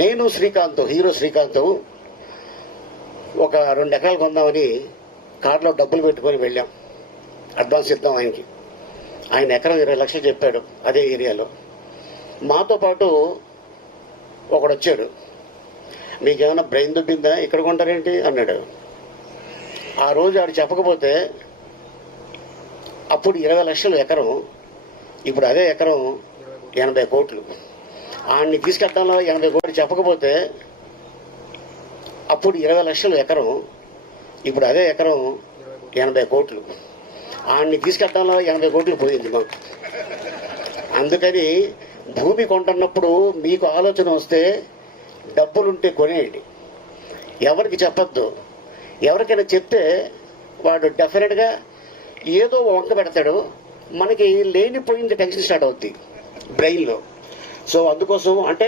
నేను శ్రీకాంత్, హీరో శ్రీకాంత్ ఒక 2 ఎకరాలు కొందామని కార్లో డబ్బులు పెట్టుకొని వెళ్ళాం. అడ్వాన్స్ ఇద్దాం ఆయనకి. ఆయన ఎకరం 20 లక్షలు చెప్పాడు అదే ఏరియాలో. మాతో పాటు ఒకడు వచ్చాడు. మీకేమైనా బ్రెయిన్ దుబ్బిందా, ఇక్కడ కొంటారేంటి అన్నాడు. ఆ రోజు ఆడు చెప్పకపోతే అప్పుడు 20 లక్షలు ఎకరం, ఇప్పుడు అదే ఎకరం 80 కోట్లు. ఆడిని తీసుకెళ్ళడంలో 80 కోట్లు చెప్పకపోతే అప్పుడు 20 లక్షలు ఎకరం, ఇప్పుడు అదే ఎకరం 80 కోట్లు. ఆడిని తీసుకెళ్ళడంలో 80 కోట్లు పోయింది మాకు. అందుకని భూమి కొంటున్నప్పుడు మీకు ఆలోచన వస్తే డబ్బులుంటే కొనేయండి, ఎవరికి చెప్పద్దు. ఎవరికైనా చెప్తే వాడు డెఫినెట్గా ఏదో వంక పెడతాడు, మనకి లేనిపోయింది టెన్షన్ స్టార్ట్ అవుద్ది బ్రెయిన్లో. సో అందుకోసం అంటే